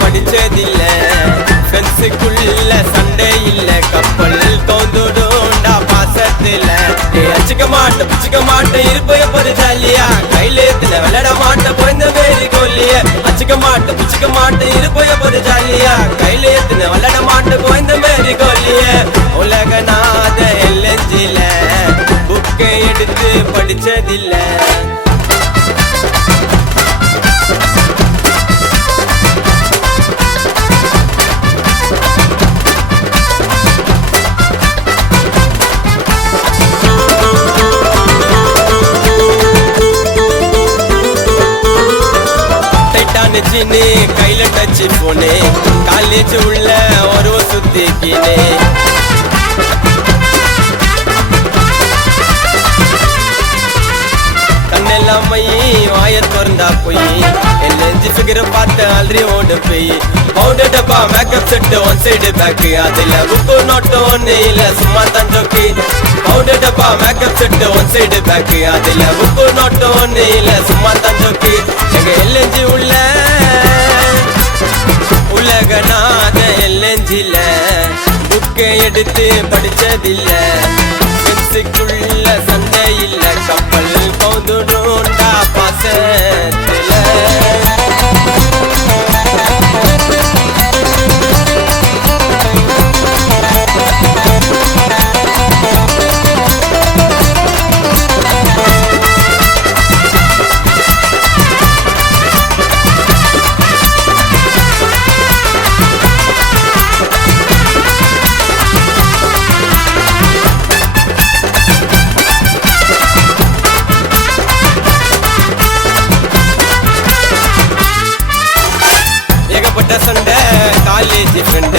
படிச்சதில்ல ஃப்ரெண்ட்ஸுக்குள்ள சண்டை இல்ல கப்பல் கவுந்துடும்டா பாசத்துல அச்சுக்க மாட்டேன் இருப்பைய போது ஜாலியா கையில ஏத்துல விளையாட மாட்டேன் போய்ந்த பேரு கொல்லிய அச்சுக்க மாட்டேன் இருப்பைய போது ஜாலியா கையில ஏத்துல விளையாட மாட்டேன் போய்ந்த பேரு கொல்லிய உலகநாத எல்லஞ்சில புக்கை எடுத்து படிச்சதில்ல சின்னு கையில டச்சு போனே காலேஜ் உள்ள ஒரு சுத்திக்கினே கண்ணெல்லாம் வாய திறந்தா போய் எல்லஞ்சி ஃபிகரை பார்த்து ஆல்ரெடி ஓடு போய் பவுடர் டப்பா makeup set one side bag அதுல புக்கு நோட்டு ஒண்ணு இல்ல சும்மா தான் ஜோக்கி பவுடர் டப்பா makeup set one side bag அதுல புக்கு நோட்டு ஒண்ணு இல்ல சும்மா தான் ஜோக்கி எங்க எல்லஞ்சி உள்ள உலகநாத எல்லஞ்சில புக்கை எடுத்து படிச்சதில்ல ஃப்ரெண்ட்ஸுக்குள்ள சண்டை இல்ல கப்பல் கவுந்துடும்டா பாசத்துல சண்டை காலேஜ் ஃப்ரெண்ட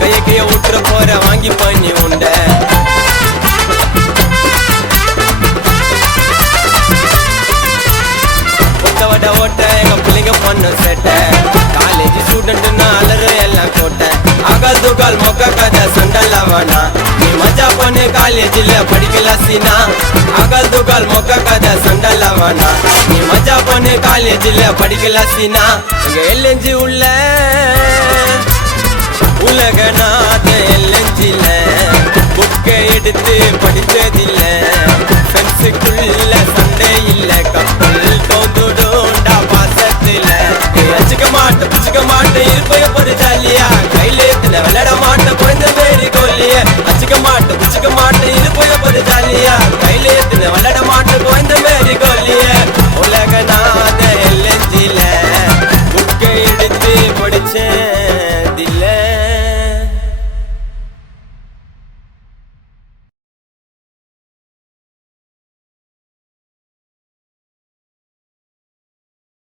கைய ஊட்டுற போற வாங்கி பண்ணி உண்ட ஒட்டவட ஓட்ட எங்க பிள்ளைங்க பண்ண சேட்டை காலேஜ் ஸ்டூடெண்ட்னா அலறு எல்லாம் கோட்டை ஆகால் தூக்கால் மொக்க கதை சண்டல்ல வேணா நீ மஜா பண்ணு காலேஜில் படிக்கலாம் சீனா ஆகால் தூக்கால் மொக்க கதை சண்டல்ல வேணா நீ மஜா பண்ணு காலேஜில் படிக்கலாம் சீனா எங்க எல்லஞ்சி உள்ள உலகநாத எல்லஞ்சில புக்கை எடுத்து படிச்சதில்ல ஃப்ரெண்ட்ஸுக்குள்ள சண்டை இல்ல கப்பல் கவுந்துடும்டா பாசத்துல அச்சுக்க மாட்டேன் இருப்பைய போது ஜாலியா கையில ஏத்துல விளையாட மாட்டேன் குழந்த பேரு கொல்லிய அச்சுக்க மாட்டேன் இருப்பைய போது ஜாலியா கையில ஏத்துல விளையாட